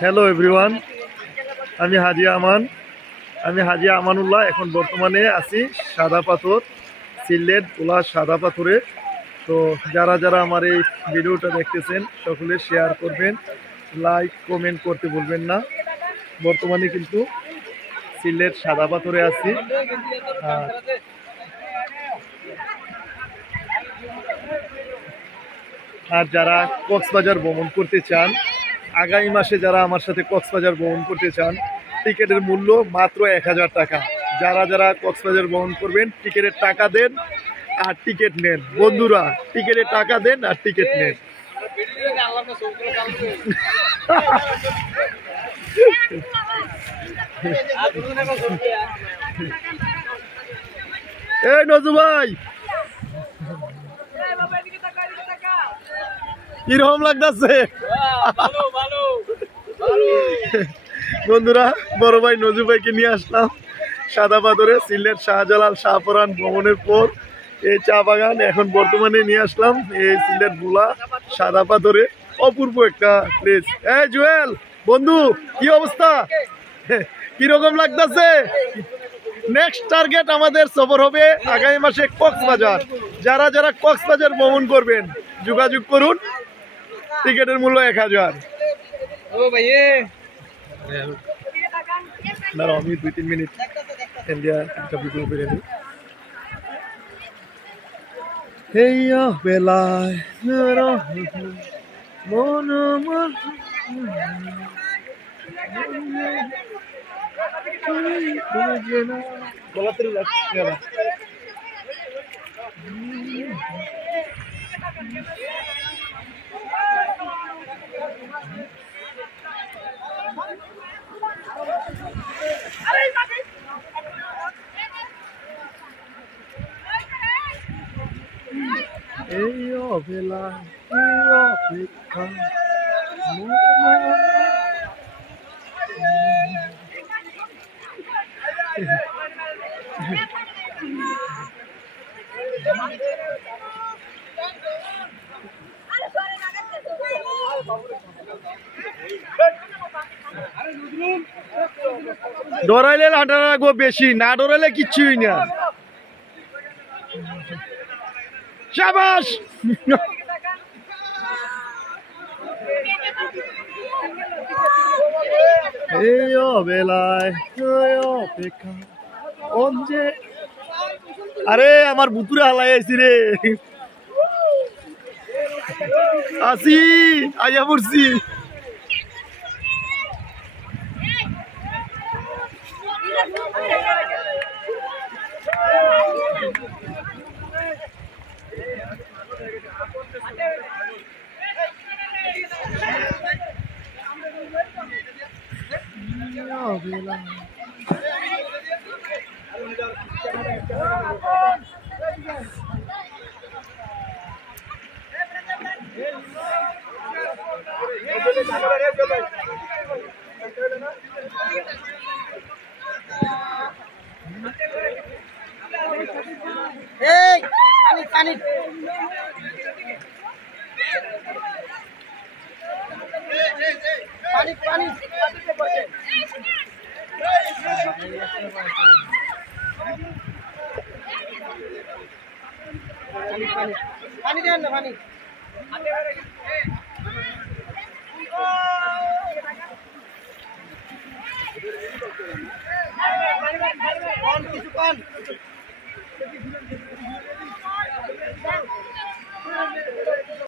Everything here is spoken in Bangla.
হ্যালো এভরিওয়ান, আমি হাজি আমানুল্লাহ। এখন বর্তমানে আছি সাদা পাথর, সিলেট ভোলা সাদা পাথরে। তো যারা যারা আমার এই ভিডিওটা দেখতেছেন সকলে শেয়ার করবেন, লাইক কমেন্ট করতে ভুলবেন না। বর্তমানে কিন্তু সিলেট সাদা পাথরে আছি। আর যারা কক্সবাজার ভ্রমণ করতে চান, আগামী মাসে যারা আমার সাথে কক্সবাজার ভ্রমণ করতে চান, টিকিটের মূল্য মাত্র 1000 টাকা। যারা যারা কক্সবাজার ভ্রমণ করবেন টিকিটের টাকা দেন আর টিকিট নেন। বন্ধুরা, টিকিটের টাকা দেন আর টিকিট নেন। এই নজু ভাই, কিরকম লাগতেছে? বন্ধুরা, বড় ভাই নজু ভাইকে নিয়ে আসলাম সাদা পাথরে। সিলেট শাহজালাল শাহপরান ভ্রমণের পর এই চা বাগান এখন বর্তমানে নিয়ে আসলাম এই সিলেট ভোলা সাদা পাথরে। অপূর্ব একটা প্লেস। এই জুয়েল বন্ধু, কি অবস্থা? কিরকম লাগতেছে? নেক্সট টার্গেট আমাদের সফর হবে আগামী মাসে কক্সবাজার। যারা যারা কক্সবাজার ভ্রমণ করবেন যোগাযোগ করুন। টিকিটের মূল্য 1000। আমি 2-3 মিনিট ইন্ডিয়া একটা ভিডিও করে নিই। হেইয়া বেলায় মন গলাতেই লাগছে না। এই অবেলায় অপেক্ষা ডরাইলে হাঁটা রাখবো, বেশি না ডরাইলে কিচ্ছুই না। শাবাশ। এই অবেলায় অপেক্ষা যে, আরে আমার বুতুরে হালাই আইছি রে। আসি আইয়া পড়ছি। পানি দেন না, পানি কিছু